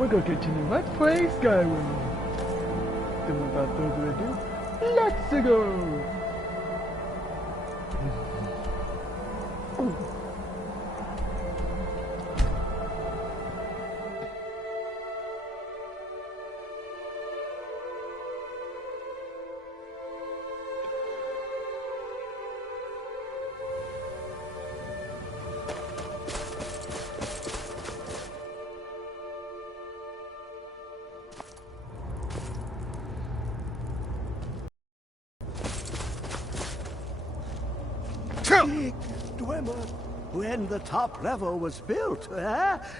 we're gonna continue Let's Play Skyrim. So without further ado, let's go! When the top level was built,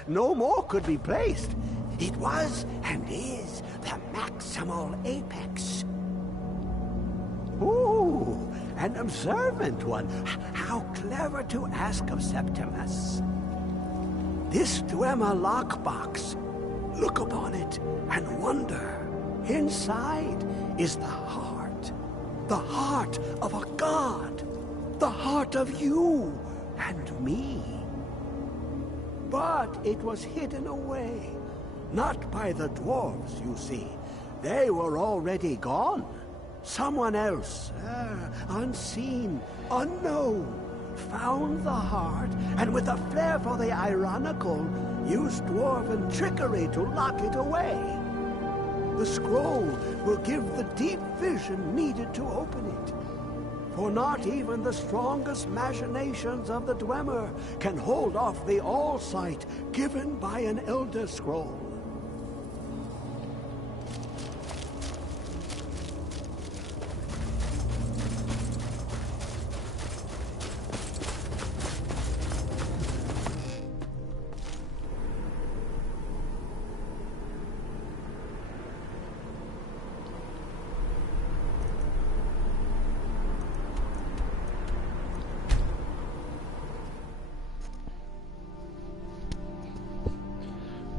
no more could be placed. It was and is the maximal apex. Ooh, an observant one. How clever to ask of Septimus. This Dwemer lockbox. Look upon it and wonder. Inside is the heart of a god. The heart of you and me. But it was hidden away. Not by the dwarves, you see. They were already gone. Someone else, unseen, unknown, found the heart, and with a flair for the ironical, used dwarven trickery to lock it away. The scroll will give the deep vision needed to open it. For not even the strongest machinations of the Dwemer can hold off the all-sight given by an Elder Scroll.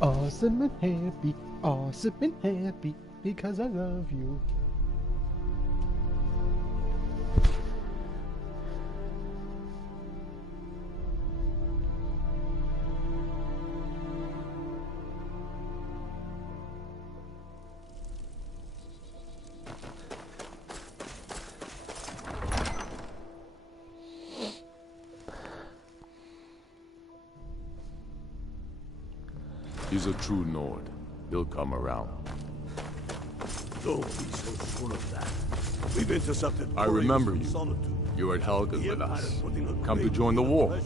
Awesome and happy, because I love you. He's a true Nord. He'll come around. Don't be so sure of that. We've intercepted. I remember you. Solitude. You were at Helgen with us. Come to join the war.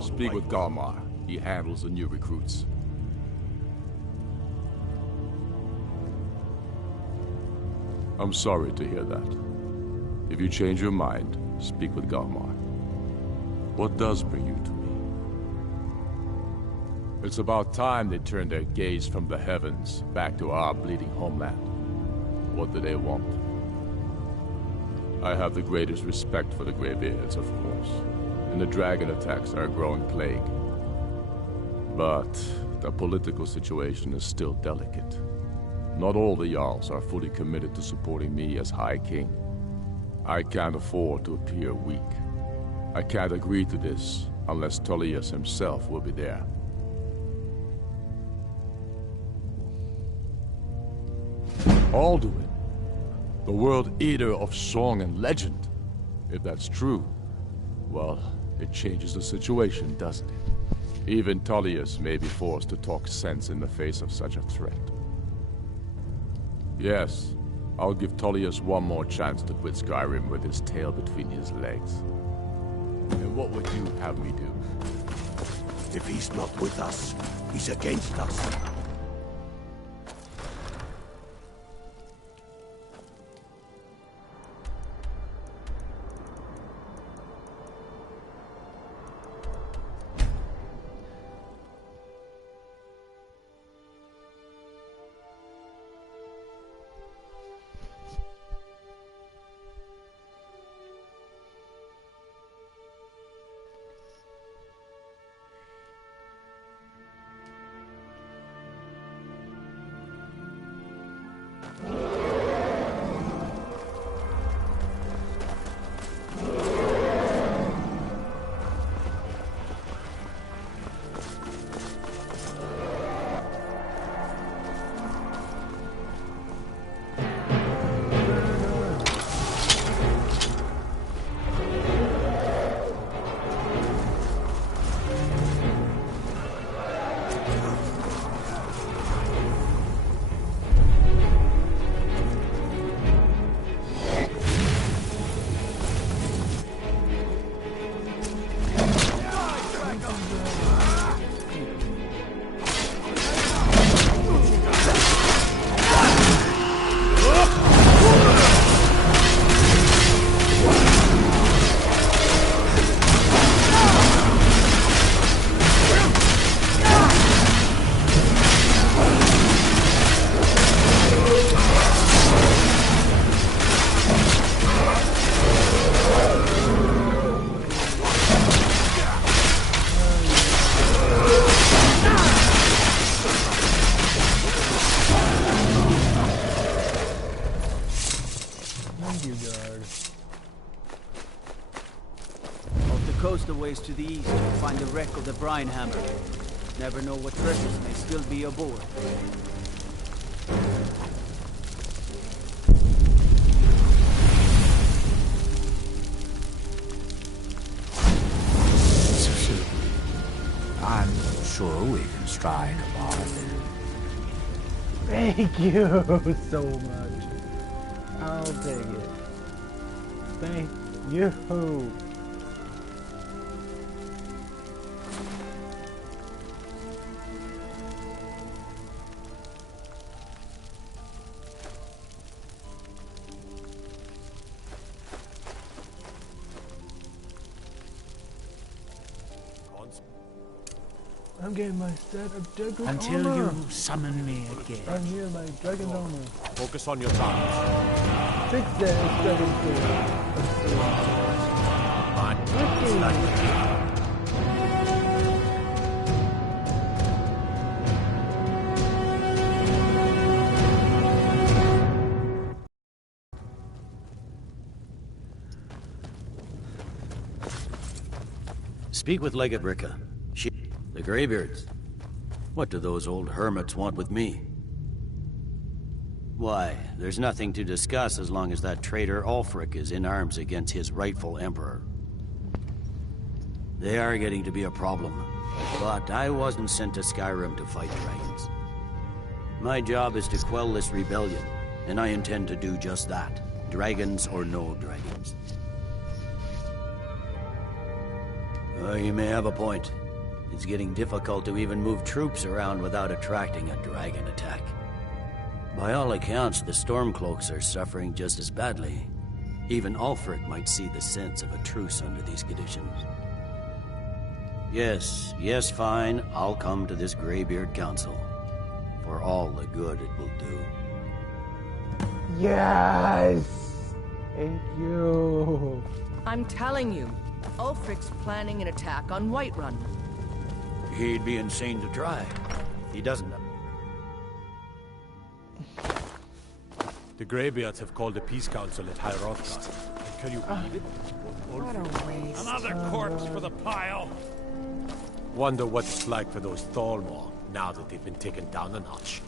Speak with Galmar. He handles the new recruits. I'm sorry to hear that. If you change your mind, speak with Galmar. What does bring you to me? It's about time they turned their gaze from the heavens back to our bleeding homeland. What do they want? I have the greatest respect for the Greybeards, of course, and the dragon attacks are a growing plague. But the political situation is still delicate. Not all the Jarls are fully committed to supporting me as High King. I can't afford to appear weak. I can't agree to this unless Tullius himself will be there. Alduin, the World Eater of song and legend. If that's true, well, it changes the situation, doesn't it? Even Tullius may be forced to talk sense in the face of such a threat. Yes, I'll give Tullius one more chance to quit Skyrim with his tail between his legs. And what would you have me do? If he's not with us, he's against us. ways to the east, you'll find the wreck of the Brine Hammer. Never know what treasures may still be aboard. I'm sure we can strike a bargain. Thank you so much. I'll take it. Thank you. I'm getting my set of dragon Until armor. you summon me again. I'm here, my dragon armor. Focus on your target. 6 days, dragon sword. Speak with Legate Ricka. The Greybeards. What do those old hermits want with me? Why, there's nothing to discuss as long as that traitor Ulfric is in arms against his rightful emperor. They are getting to be a problem, but I wasn't sent to Skyrim to fight dragons. My job is to quell this rebellion, and I intend to do just that, dragons or no dragons. You may have a point. It's getting difficult to even move troops around without attracting a dragon attack. By all accounts, the Stormcloaks are suffering just as badly. Even Ulfric might see the sense of a truce under these conditions. Yes, fine. I'll come to this Greybeard Council. For all the good it will do. Yes! Thank you. I'm telling you, Ulfric's planning an attack on Whiterun. He'd be insane to try. He doesn't. The Greybeards have called a peace council at High Hrothgar. Can you believe it? What a waste. Another corpse for the pile! Wonder what it's like for those Thalmor, now that they've been taken down a notch.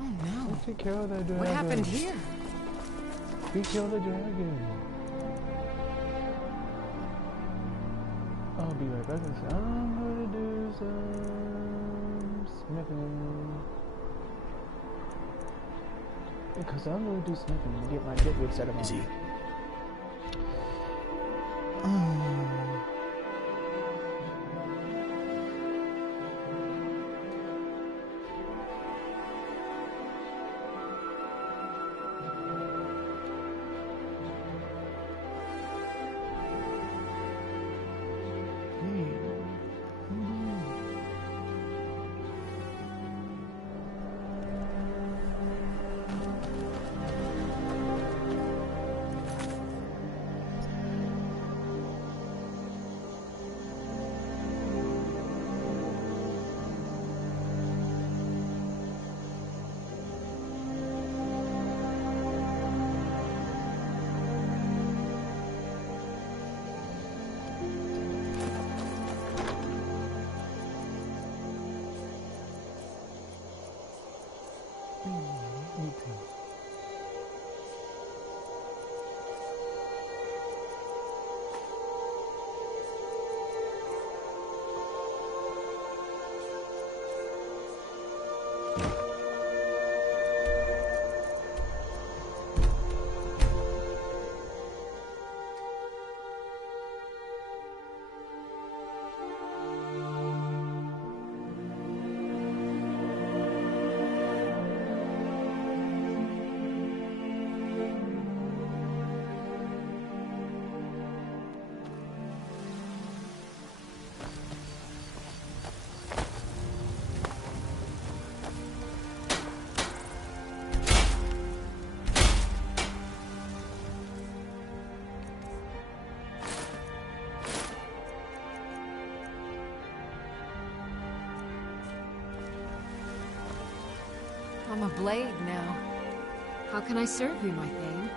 Oh no. Take care of that dragon. What happened here? We killed the dragon. I'll be right back. I'm gonna do some smithing. Because I'm gonna do smithing and get my Ditwig set of armor. Is he? I'm a blade now. How can I serve you, my thane?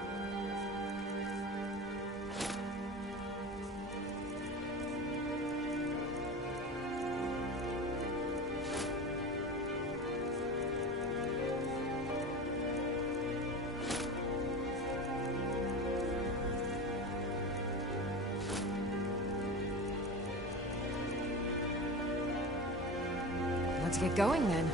Let's get going then.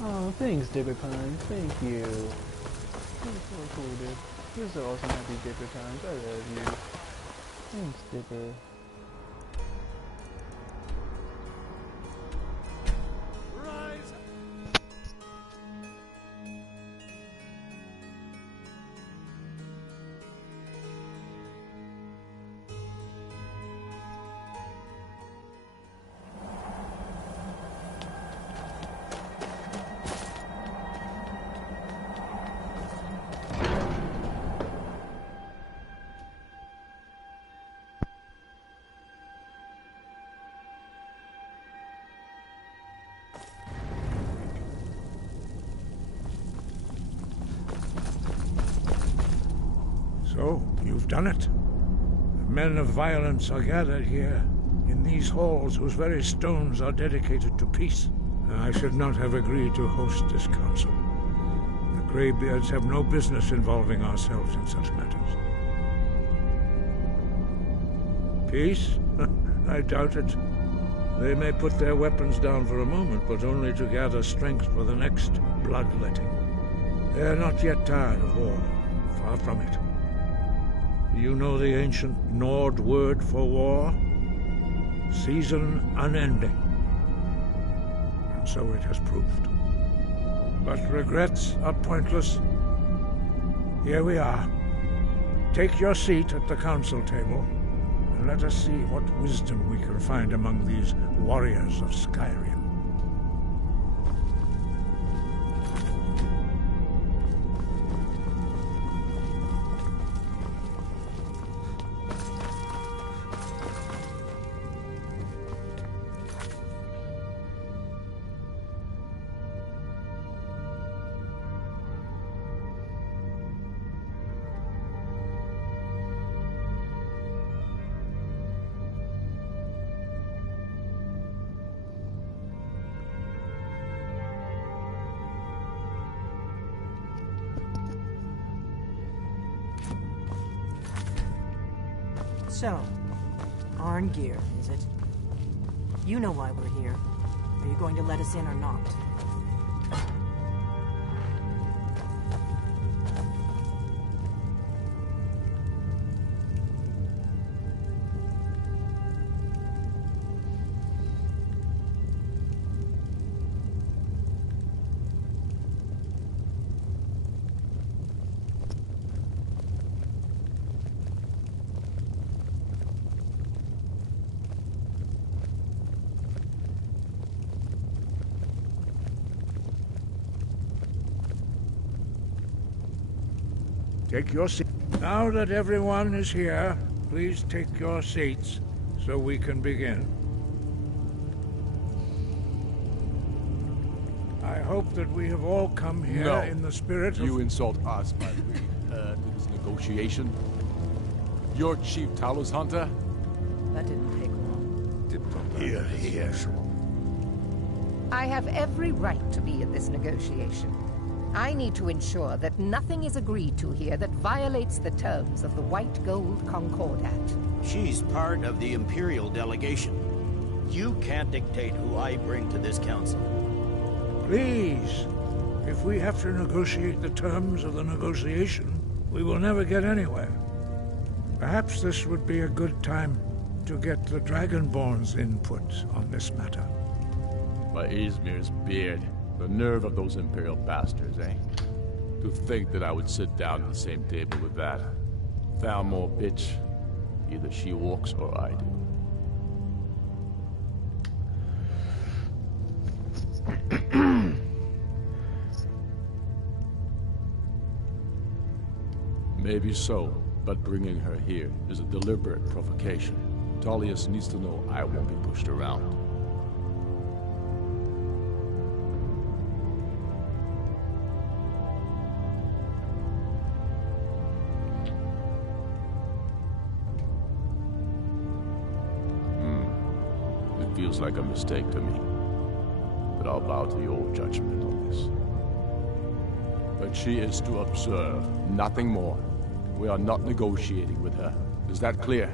Oh, thanks, Dipper Pine. Thank you. You're so cool, dude. You're so awesome, happy Dipper Pines. I love you. Thanks, Dipper. So, you've done it. Men of violence are gathered here, in these halls whose very stones are dedicated to peace. I should not have agreed to host this council. The Greybeards have no business involving ourselves in such matters. Peace? I doubt it. They may put their weapons down for a moment, but only to gather strength for the next bloodletting. They are not yet tired of war. Far from it. You know the ancient Nord word for war? Season unending. And so it has proved. But regrets are pointless. Here we are. Take your seat at the council table, and let us see what wisdom we can find among these warriors of Skyrim. So, Arngeir, is it? You know why we're here. Are you going to let us in or not? Take your seat. Now that everyone is here, please take your seats so we can begin. I hope that we have all come here in the spirit of... You insult us by bringing her to this negotiation? You're Chief Talos Hunter? That didn't take long. Here, here. I have every right to be in this negotiation. I need to ensure that nothing is agreed to here that violates the terms of the White Gold Concordat. She's part of the Imperial delegation. You can't dictate who I bring to this council. Please, if we have to negotiate the terms of the negotiation, we will never get anywhere. Perhaps this would be a good time to get the Dragonborn's input on this matter. By Izmir's beard. The nerve of those Imperial bastards, eh? To think that I would sit down at the same table with that. Thalmor bitch. Either she walks or I do. Maybe so, but bringing her here is a deliberate provocation. Tullius needs to know I won't be pushed around. Feels like a mistake to me, but I'll bow to your judgment on this. But she is to observe, nothing more. We are not negotiating with her. Is that clear?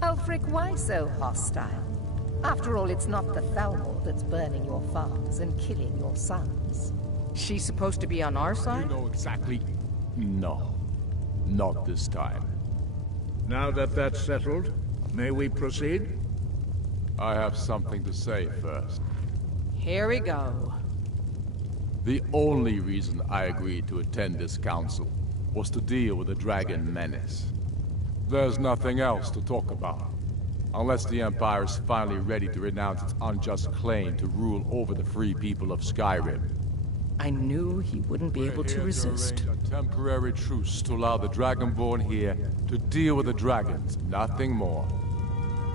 Ulfric, why so hostile? After all, it's not the Thalmor that's burning your farms and killing your sons. She's supposed to be on our side? You know exactly. No. Not this time. Now that that's settled, may we proceed? I have something to say first. Here we go. The only reason I agreed to attend this council was to deal with the dragon menace. There's nothing else to talk about. Unless the Empire is finally ready to renounce its unjust claim to rule over the free people of Skyrim. I knew he wouldn't be able to resist. A temporary truce to allow the Dragonborn here to deal with the dragons, nothing more.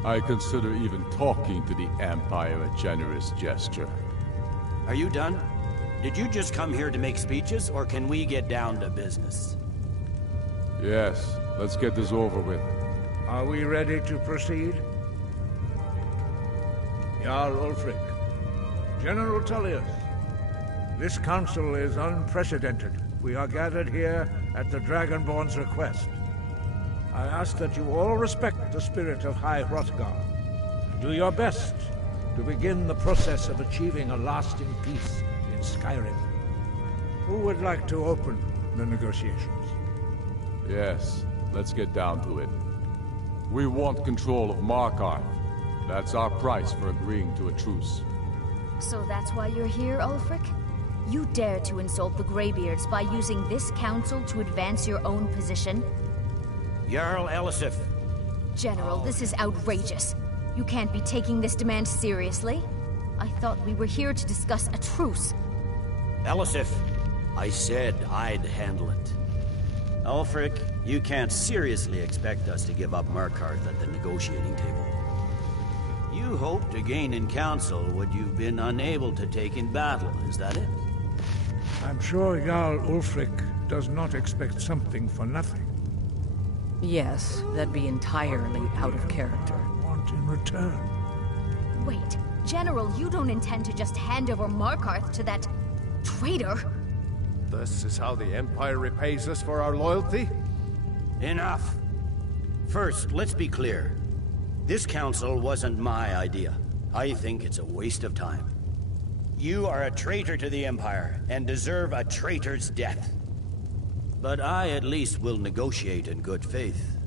I consider even talking to the Empire a generous gesture. Are you done? Did you just come here to make speeches, or can we get down to business? Yes, let's get this over with. Are we ready to proceed? Jarl Ulfric, General Tullius, this council is unprecedented. We are gathered here at the Dragonborn's request. I ask that you all respect the spirit of High Hrothgar. Do your best to begin the process of achieving a lasting peace in Skyrim. Who would like to open the negotiations? Yes, let's get down to it. We want control of Markarth. That's our price for agreeing to a truce. So that's why you're here, Ulfric? You dare to insult the Greybeards by using this council to advance your own position? Jarl Elisif. General, this is outrageous. You can't be taking this demand seriously. I thought we were here to discuss a truce. Elisif, I said I'd handle it. Ulfric, you can't seriously expect us to give up Markarth at the negotiating table. You hoped to gain in council what you've been unable to take in battle, is that it? I'm sure Jarl Ulfric does not expect something for nothing. Yes, that'd be entirely out of character. Want in return. Wait, General, you don't intend to just hand over Markarth to that traitor? This is how the Empire repays us for our loyalty? Enough! First, let's be clear. This council wasn't my idea. I think it's a waste of time. You are a traitor to the Empire, and deserve a traitor's death. But I at least will negotiate in good faith.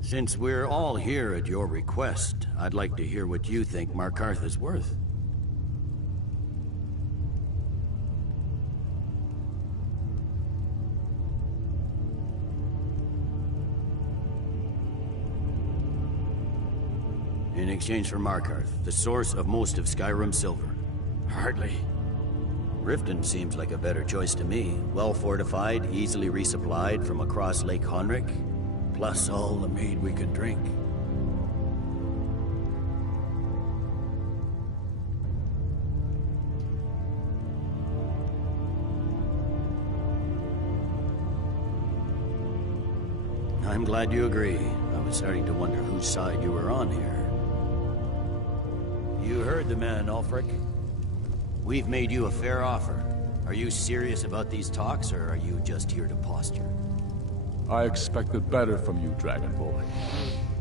Since we're all here at your request, I'd like to hear what you think Markarth is worth. In exchange for Markarth, the source of most of Skyrim's silver. Hardly. Riften seems like a better choice to me. Well fortified, easily resupplied from across Lake Honric, plus all the mead we can drink. I'm glad you agree. I was starting to wonder whose side you were on here. You heard the man, Ulfric. We've made you a fair offer. Are you serious about these talks, or are you just here to posture? I expected better from you, Dragon Boy.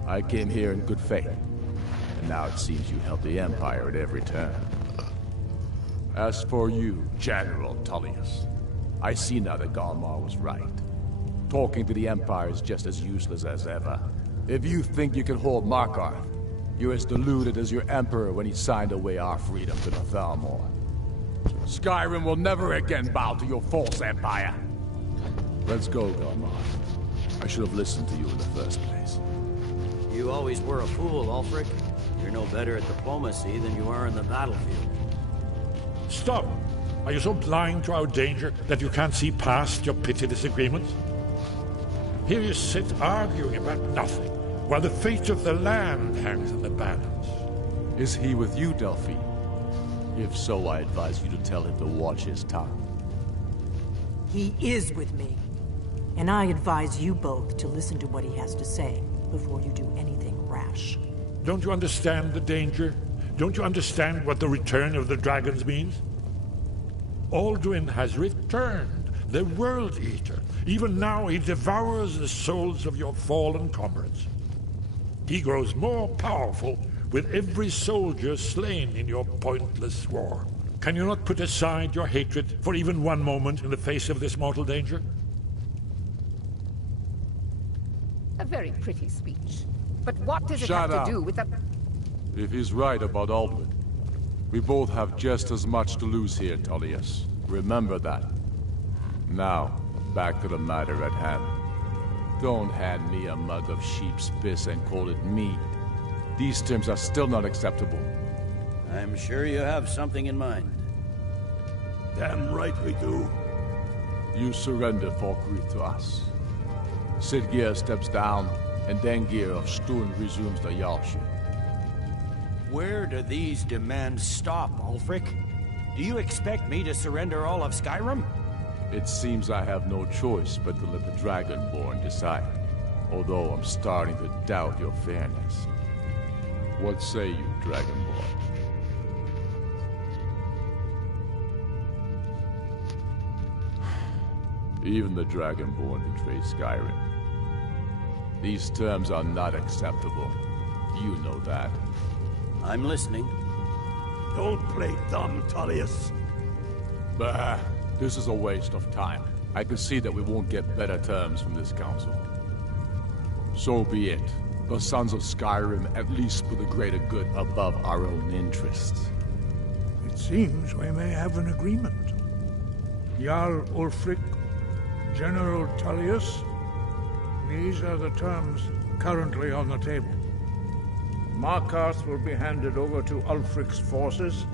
I came here in good faith, and now it seems you help the Empire at every turn. As for you, General Tullius, I see now that Galmar was right. Talking to the Empire is just as useless as ever. If you think you can hold Markarth, you're as deluded as your Emperor when he signed away our freedom to the Thalmor. Skyrim will never again bow to your false empire. Let's go, Galmar. I should have listened to you in the first place. You always were a fool, Ulfric. You're no better at diplomacy than you are in the battlefield. Stop! Are you so blind to our danger that you can't see past your petty disagreements? Here you sit arguing about nothing, while the fate of the land hangs in the balance. Is he with you, Delphine? If so, I advise you to tell him to watch his tongue. He is with me. And I advise you both to listen to what he has to say before you do anything rash. Don't you understand the danger? Don't you understand what the return of the dragons means? Alduin has returned, the World Eater. Even now he devours the souls of your fallen comrades. He grows more powerful with every soldier slain in your pointless war. Can you not put aside your hatred for even one moment in the face of this mortal danger? A very pretty speech. But what does it Shut have up. to do with the... If he's right about Alduin, we both have just as much to lose here, Tullius. Remember that. Now, back to the matter at hand. Don't hand me a mug of sheep's piss and call it mead. These terms are still not acceptable. I'm sure you have something in mind. Damn right we do. You surrender Falkreath to us. Siggeir steps down, and Dengir of Sturn resumes the Jarlship. Where do these demands stop, Ulfric? Do you expect me to surrender all of Skyrim? It seems I have no choice but to let the Dragonborn decide, although I'm starting to doubt your fairness. What say you, Dragonborn? Even the Dragonborn betray Skyrim. These terms are not acceptable. You know that. I'm listening. Don't play dumb, Tullius. Bah, this is a waste of time. I can see that we won't get better terms from this council. So be it. The Sons of Skyrim at least put the greater good above our own interests. It seems we may have an agreement. Jarl Ulfric, General Tullius, these are the terms currently on the table. Markarth will be handed over to Ulfric's forces,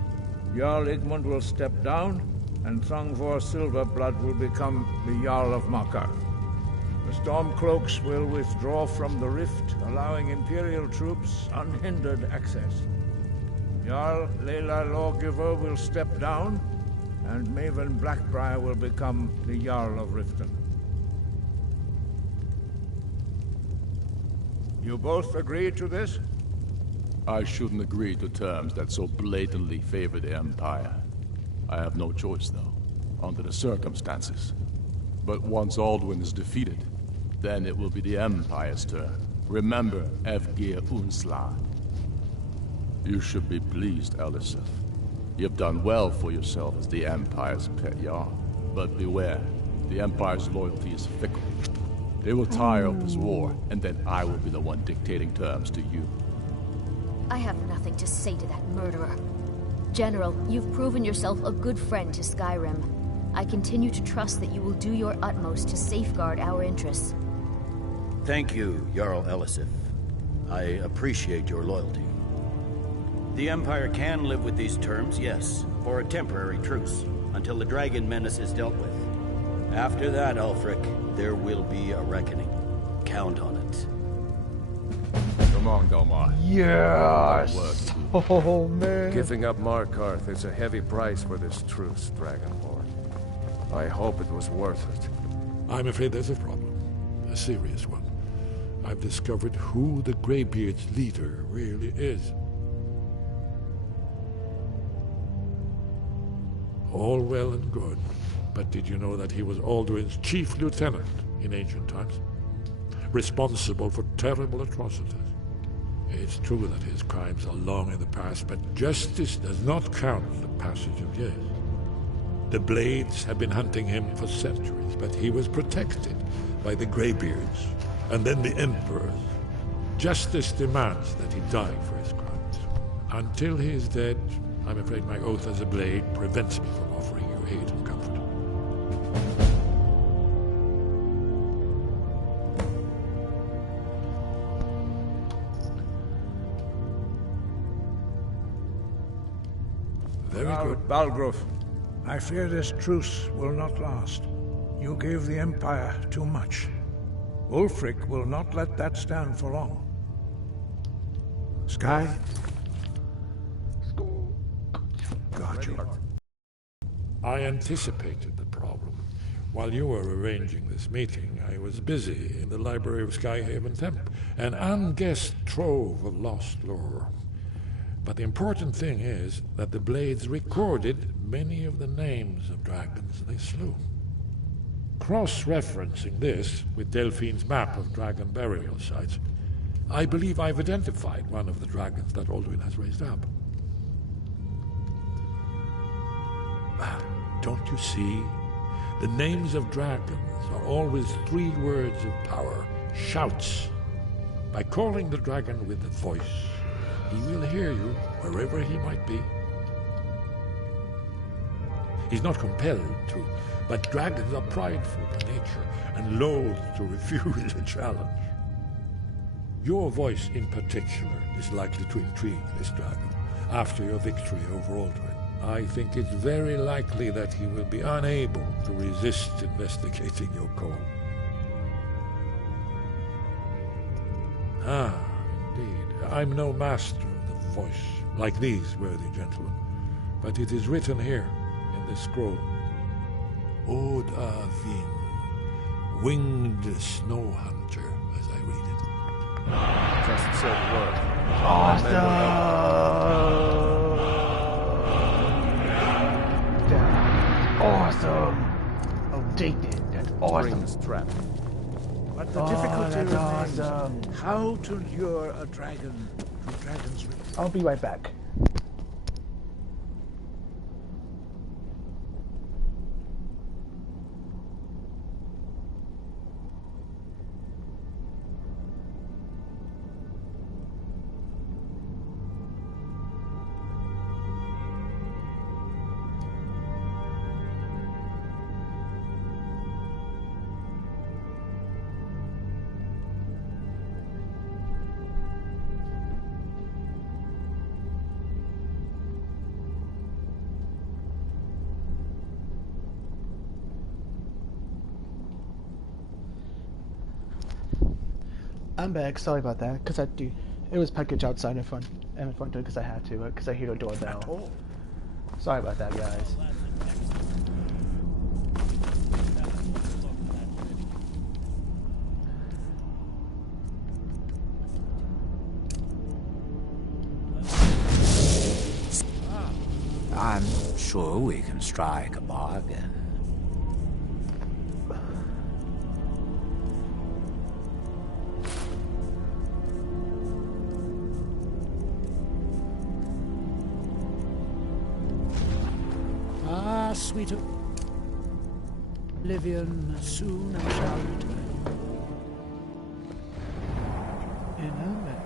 Jarl Igmund will step down, and Thongvor Silverblood will become the Jarl of Markarth. The Stormcloaks will withdraw from the rift, allowing Imperial troops unhindered access. Jarl Leila Lawgiver will step down, and Maven Blackbriar will become the Jarl of Riften. You both agree to this? I shouldn't agree to terms that so blatantly favor the Empire. I have no choice, though, under the circumstances. But once Alduin is defeated, then it will be the Empire's turn. Remember Evgir Unsla. You should be pleased, Elisif. You've done well for yourself as the Empire's pet Jarl. But beware, the Empire's loyalty is fickle. They will tire of this war, and then I will be the one dictating terms to you. I have nothing to say to that murderer. General, you've proven yourself a good friend to Skyrim. I continue to trust that you will do your utmost to safeguard our interests. Thank you, Jarl Elisif. I appreciate your loyalty. The Empire can live with these terms, yes, for a temporary truce, until the dragon menace is dealt with. After that, Ulfric, there will be a reckoning. Count on it. Come on, Domar. Yes! Oh, man. Giving up Markarth is a heavy price for this truce, Dragonlord. I hope it was worth it. I'm afraid there's a problem. A serious one. I've discovered who the Greybeard's leader really is. All well and good, but did you know that he was Alduin's chief lieutenant in ancient times? Responsible for terrible atrocities. It's true that his crimes are long in the past, but justice does not count the passage of years. The Blades have been hunting him for centuries, but he was protected by the Greybeards, and then the Emperors. Justice demands that he die for his crimes. Until he is dead, I'm afraid my oath as a Blade prevents me from offering you aid and comfort. Very good. Balgrove, I fear this truce will not last. You gave the Empire too much. Ulfric will not let that stand for long. Sky? Got you. I anticipated the problem. While you were arranging this meeting, I was busy in the library of Skyhaven Temple, an unguessed trove of lost lore. But the important thing is that the Blades recorded many of the names of dragons they slew. Cross-referencing this with Delphine's map of dragon burial sites, I believe I've identified one of the dragons that Alduin has raised up. Don't you see? The names of dragons are always 3 words of power, shouts. By calling the dragon with a voice, he will hear you wherever he might be. He's not compelled to, but dragons are prideful by nature and loath to refuse a challenge. Your voice in particular is likely to intrigue this dragon after your victory over Alduin. I think it's very likely that he will be unable to resist investigating your call. Ah, indeed. I'm no master of the voice, like these worthy gentlemen, but it is written here in this scroll. Od Avin, winged snow hunter, as I read it. Just said the word. Awesome! Oh, Addicted. That's awesome. Trap. But the difficulty that's remains awesome. how to lure a dragon to Dragon's Reach. I'll be right back. I'm back. Sorry about that. Cause it was packaged outside in front door because I had to. Because I hear the doorbell. Sorry about that, guys. I'm sure we can strike a bargain. sweeter. Oblivion, soon I shall return. And I'm back.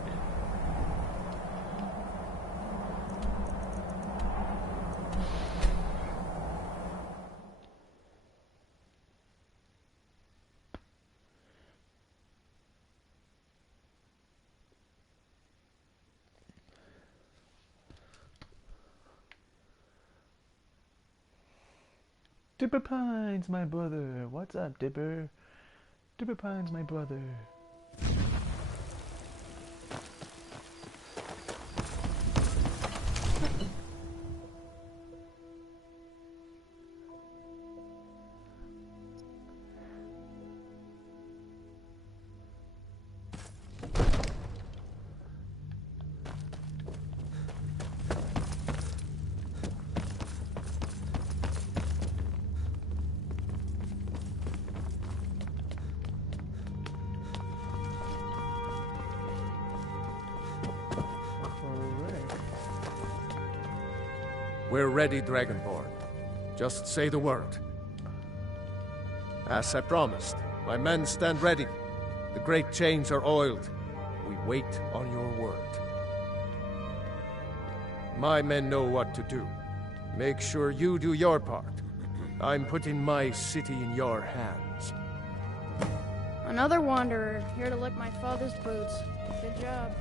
Dipper Pines, my brother. What's up, Dipper? Dipper Pines, my brother. We're ready, Dragonborn. Just say the word. As I promised, my men stand ready. The great chains are oiled. We wait on your word. My men know what to do. Make sure you do your part. I'm putting my city in your hands. Another wanderer, here to lick my father's boots. Good job.